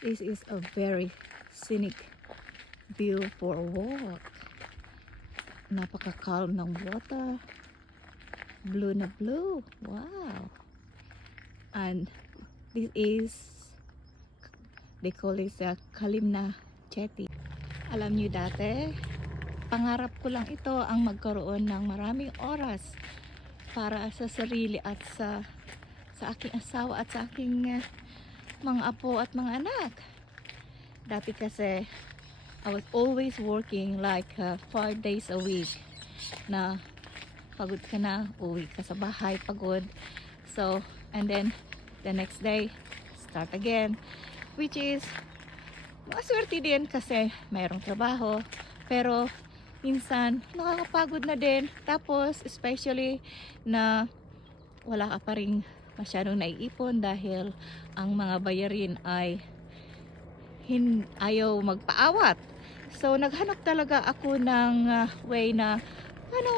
This is a very scenic view for a walk. Napaka-calm ng water. Blue na blue. Wow. And this is, they call it Kalimna Chetty. Alam nyo dati, pangarap ko lang ito ang magkaroon ng maraming oras para sa sarili at sa aking asawa at sa aking mga apo at mga anak. Dati kasi I was always working like 5 days a week na pagod ka na, uwi ka sa bahay pagod. So, and then the next day start again, which is maswerte din kasi mayroong trabaho, pero minsan nakakapagod na din. Tapos especially na wala ka pa rin masyadong naiipon dahil ang mga bayarin ay ayaw magpaawat. So naghanap talaga ako ng way na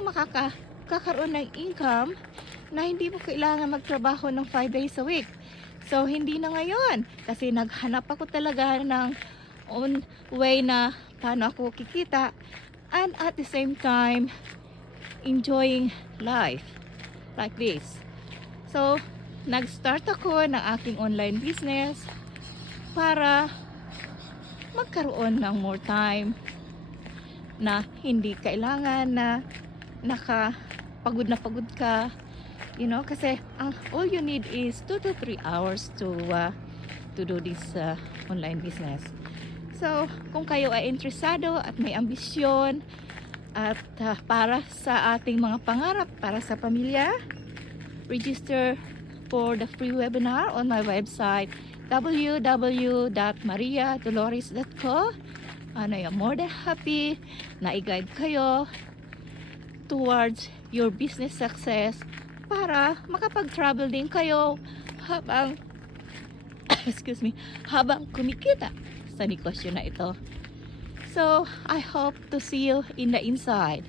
makakaroon ng income na hindi mo kailangan magtrabaho ng 5 days a week. So hindi na ngayon kasi naghanap ako talaga ng way na paano ako kikita and at the same time enjoying life like this. So nag-start ako ng aking online business para magkaroon ng more time na hindi kailangan na pagod ka, you know, kasi all you need is 2 to 3 hours to do this online business. So kung kayo ay interesado at may ambisyon at para sa ating mga pangarap para sa pamilya, register for the free webinar on my website www.mariadolores.co. I'm more than happy na i-guide kayo towards your business success para makapag-travel din kayo habang habang kumikita sa negosyo na ito. So I hope to see you in the inside.